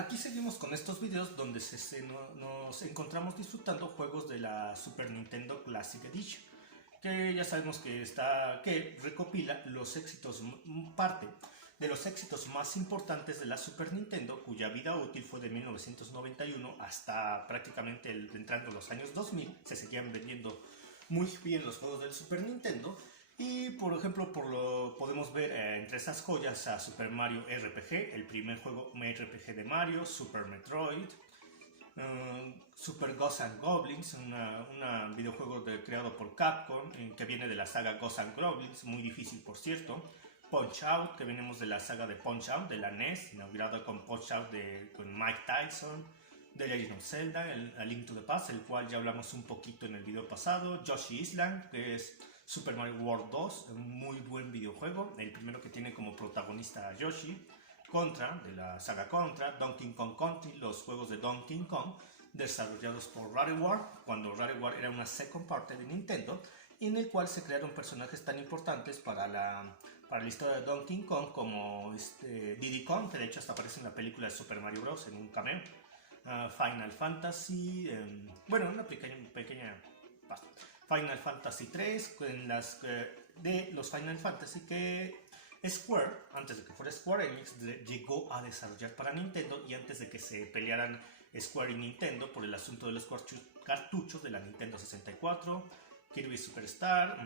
Aquí seguimos con estos videos donde nos encontramos disfrutando juegos de la Super Nintendo Classic Edition, que ya sabemos que recopila los éxitos, parte de los éxitos más importantes de la Super Nintendo, cuya vida útil fue de 1991 hasta prácticamente entrando los años 2000. Se seguían vendiendo muy bien los juegos del Super Nintendo. Y por ejemplo, podemos ver entre esas joyas a Super Mario RPG, el primer juego RPG de Mario, Super Metroid, Super Ghosts and Goblins, un videojuego creado por Capcom, que viene de la saga Ghosts and Goblins, muy difícil por cierto. Punch Out, que venimos de la saga de Punch Out de la NES, inaugurado con Punch Out con Mike Tyson. The Legend of Zelda, A Link to the Past, el cual ya hablamos un poquito en el video pasado. Yoshi Island, que es Super Mario World 2, un muy buen videojuego, el primero que tiene como protagonista a Yoshi. Contra, de la saga Contra, Donkey Kong Country, los juegos de Donkey Kong, desarrollados por Rareware, cuando Rareware era una second parte de Nintendo, en el cual se crearon personajes tan importantes para la historia de Donkey Kong como Diddy Kong, que de hecho hasta aparece en la película de Super Mario Bros. En un cameo. Final Fantasy, una pequeña Final Fantasy 3, de los Final Fantasy que Square, antes de que fuera Square Enix, llegó a desarrollar para Nintendo, y antes de que se pelearan Square y Nintendo por el asunto de los cartuchos de la Nintendo 64, Kirby Superstar,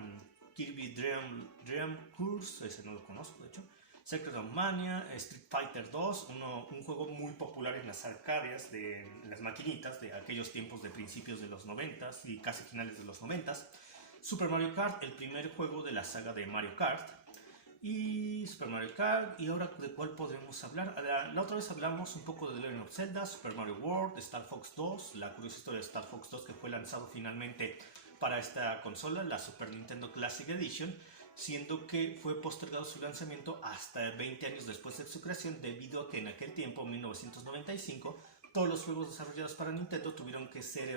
Kirby Dream Course, ese no lo conozco de hecho, Secret of Mania, Street Fighter 2, un juego muy popular en las arcadias, en las maquinitas de aquellos tiempos de principios de los 90s y casi finales de los 90s. Super Mario Kart, el primer juego de la saga de Mario Kart. Y Super Mario Kart, y ahora de cuál podremos hablar. La otra vez hablamos un poco de The Legend of Zelda, Super Mario World, Star Fox 2, la curiosa historia de Star Fox 2 que fue lanzado finalmente para esta consola, la Super Nintendo Classic Edition, siendo que fue postergado su lanzamiento hasta 20 años después de su creación, debido a que en aquel tiempo, 1995, todos los juegos desarrollados para Nintendo tuvieron que ser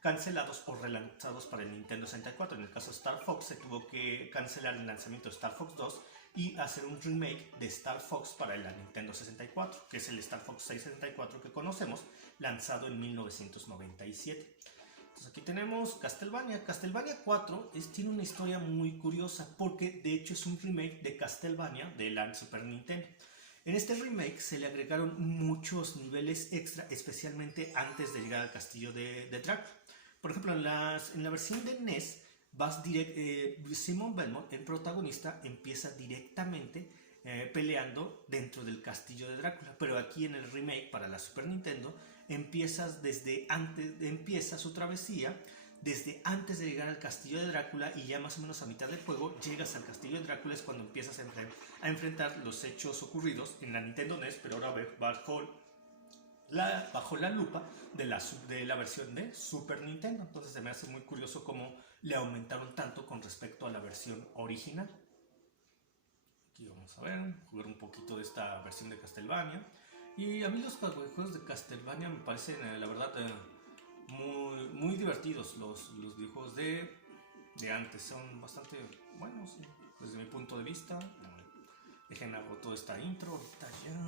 cancelados o relanzados para el Nintendo 64. En el caso de Star Fox, se tuvo que cancelar el lanzamiento de Star Fox 2 y hacer un remake de Star Fox para la Nintendo 64, que es el Star Fox 664 que conocemos, lanzado en 1997. Entonces aquí tenemos Castlevania. Castlevania 4 tiene una historia muy curiosa, porque de hecho es un remake de Castlevania de la Super Nintendo. En este remake se le agregaron muchos niveles extra, especialmente antes de llegar al castillo de Drácula. Por ejemplo, en la versión de NES, Simon Belmont, el protagonista, empieza directamente peleando dentro del castillo de Drácula, pero aquí en el remake para la Super Nintendo empieza su travesía desde antes de llegar al castillo de Drácula, y ya más o menos a mitad del juego llegas al castillo de Drácula, es cuando empiezas a enfrentar los hechos ocurridos en la Nintendo NES, pero ahora bajo la lupa de la versión de Super Nintendo. Entonces se me hace muy curioso cómo le aumentaron tanto con respecto a la versión original. Aquí vamos a ver, jugar un poquito de esta versión de Castlevania. Y a mí los juegos de Castlevania me parecen, la verdad, muy divertidos. Los videojuegos de antes son bastante buenos, desde mi punto de vista. Dejen hago toda esta intro ahorita ya.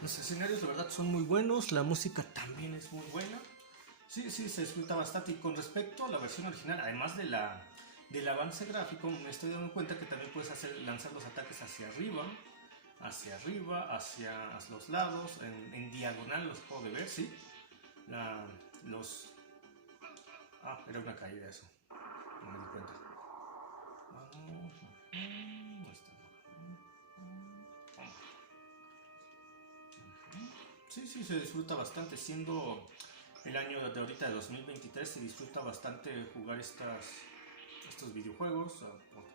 Los escenarios de verdad son muy buenos, la música también es muy buena. Sí, sí, se disfruta bastante. Y con respecto a la versión original, además del avance gráfico, me estoy dando cuenta que también puedes lanzar los ataques hacia los lados, en diagonal los puedo ver, sí. La, los... Ah, era una caída eso. No me di cuenta. Sí, sí, se disfruta bastante. Siendo el año de ahorita de 2023, se disfruta bastante jugar estos videojuegos.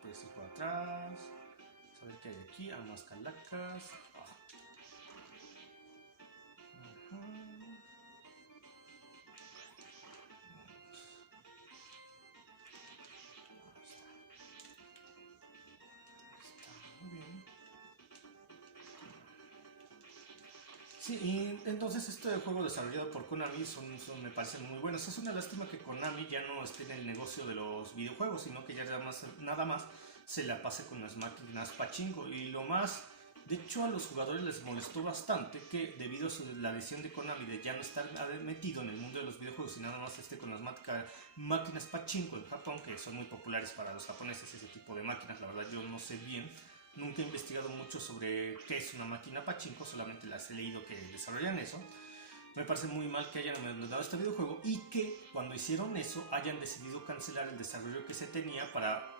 Puedes ir por atrás. Saber qué hay aquí. Más calacas. Sí, y entonces este juego desarrollado por Konami me parecen muy buenos. Es una lástima que Konami ya no esté en el negocio de los videojuegos, sino que ya nada más se la pase con las máquinas pachinko. Y lo más, de hecho a los jugadores les molestó bastante que debido a la decisión de Konami de ya no estar metido en el mundo de los videojuegos y nada más esté con las máquinas pachinko en Japón, que son muy populares para los japoneses ese tipo de máquinas. La verdad yo no sé bien. Nunca he investigado mucho sobre qué es una máquina pachinko, solamente las he leído que desarrollan eso. Me parece muy mal que hayan abandonado este videojuego y que cuando hicieron eso hayan decidido cancelar el desarrollo que se tenía para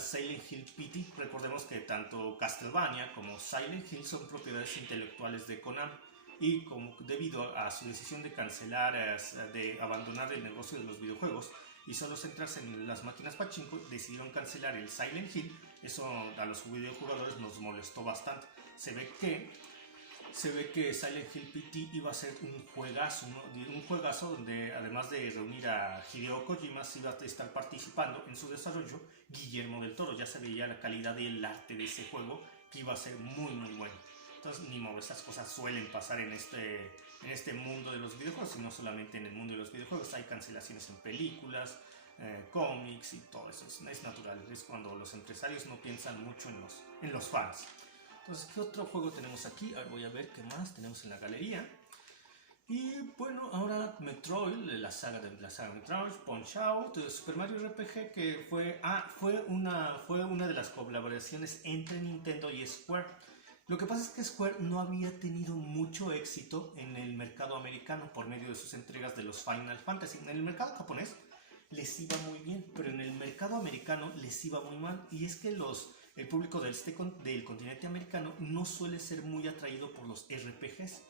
Silent Hill PT. Recordemos que tanto Castlevania como Silent Hill son propiedades intelectuales de Konami y debido a su decisión de cancelar, de abandonar el negocio de los videojuegos y solo centrarse en las máquinas pachinko, decidieron cancelar el Silent Hill. Eso a los videojugadores nos molestó bastante. Se ve que Silent Hill PT iba a ser un juegazo donde además de reunir a Hideo Kojima, se iba a estar participando en su desarrollo Guillermo del Toro. Ya se veía la calidad del arte de ese juego, que iba a ser muy muy bueno. Entonces, ni modo, estas cosas suelen pasar en este mundo de los videojuegos, y no solamente en el mundo de los videojuegos. Hay cancelaciones en películas, cómics y todo eso. Es natural, es cuando los empresarios no piensan mucho en los fans. Entonces, ¿qué otro juego tenemos aquí? A ver, voy a ver qué más tenemos en la galería. Y bueno, ahora Metroid, la saga Metroid, Punch Out, Super Mario RPG, que fue una de las colaboraciones entre Nintendo y Square. Lo que pasa es que Square no había tenido mucho éxito en el mercado americano por medio de sus entregas de los Final Fantasy. En el mercado japonés les iba muy bien, pero en el mercado americano les iba muy mal. Y es que el público del continente americano no suele ser muy atraído por los RPGs.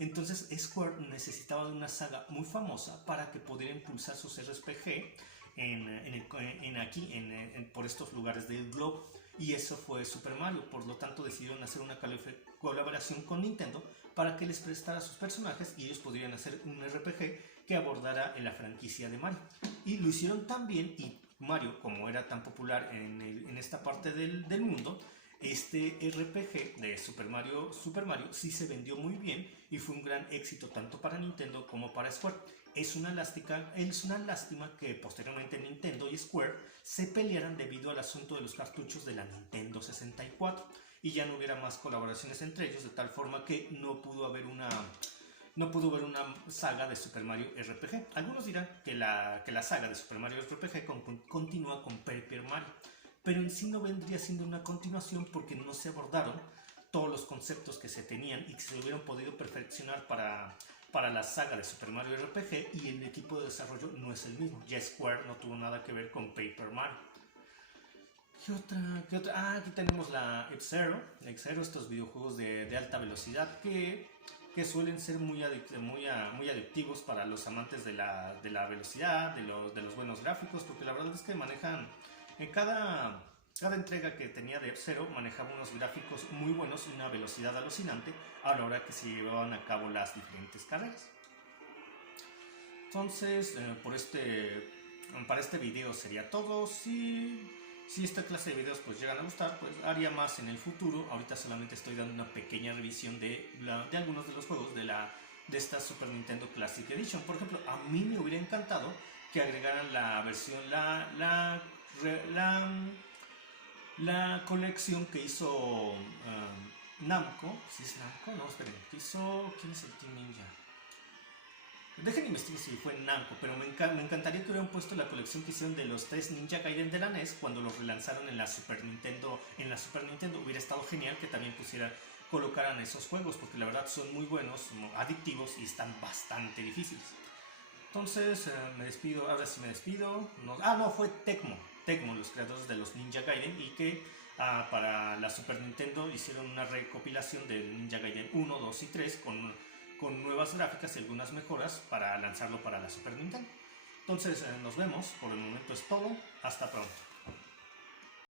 Entonces Square necesitaba de una saga muy famosa para que pudiera impulsar sus RPG por estos lugares del globo. Y eso fue Super Mario. Por lo tanto decidieron hacer una colaboración con Nintendo para que les prestara sus personajes y ellos podrían hacer un RPG que abordara en la franquicia de Mario. Y lo hicieron tan bien, y Mario, como era tan popular en esta parte del mundo, este RPG de Super Mario sí se vendió muy bien y fue un gran éxito tanto para Nintendo como para Square. Es una lástima que posteriormente Nintendo y Square se pelearan debido al asunto de los cartuchos de la Nintendo 64 y ya no hubiera más colaboraciones entre ellos, de tal forma que no pudo haber una saga de Super Mario RPG. Algunos dirán que la saga de Super Mario RPG continúa con Paper Mario, pero en sí no vendría siendo una continuación porque no se abordaron todos los conceptos que se tenían y que se hubieran podido perfeccionar para la saga de Super Mario RPG, y el equipo de desarrollo no es el mismo. Ya Square no tuvo nada que ver con Paper Mario. ¿Qué otra? Aquí tenemos la F-Zero, estos videojuegos de alta velocidad que suelen ser muy adictivos para los amantes de la velocidad, de los buenos gráficos, porque la verdad es que manejan en cada entrega que tenía de F-Zero manejaba unos gráficos muy buenos y una velocidad alucinante a la hora que se llevaban a cabo las diferentes carreras. Entonces, para este video sería todo. Si esta clase de videos pues llegan a gustar, pues haría más en el futuro. Ahorita solamente estoy dando una pequeña revisión de algunos de los juegos de esta Super Nintendo Classic Edition. Por ejemplo, a mí me hubiera encantado que agregaran la versión, la colección que hizo Namco. ¿Sí es Namco? No, esperen. ¿Quién es el Team Ninja? Dejen investigar si fue en Namco, pero me encantaría que hubieran puesto la colección que hicieron de los 3 Ninja Gaiden de la NES cuando los relanzaron en la Super Nintendo. En la Super Nintendo hubiera estado genial que también colocaran esos juegos, porque la verdad son muy buenos, adictivos y están bastante difíciles. Entonces me despido, ahora sí me despido. No, fue Tecmo, los creadores de los Ninja Gaiden, y que para la Super Nintendo hicieron una recopilación del Ninja Gaiden 1, 2 y 3 con nuevas gráficas y algunas mejoras para lanzarlo para la Super Nintendo. Entonces nos vemos, por el momento es todo, hasta pronto.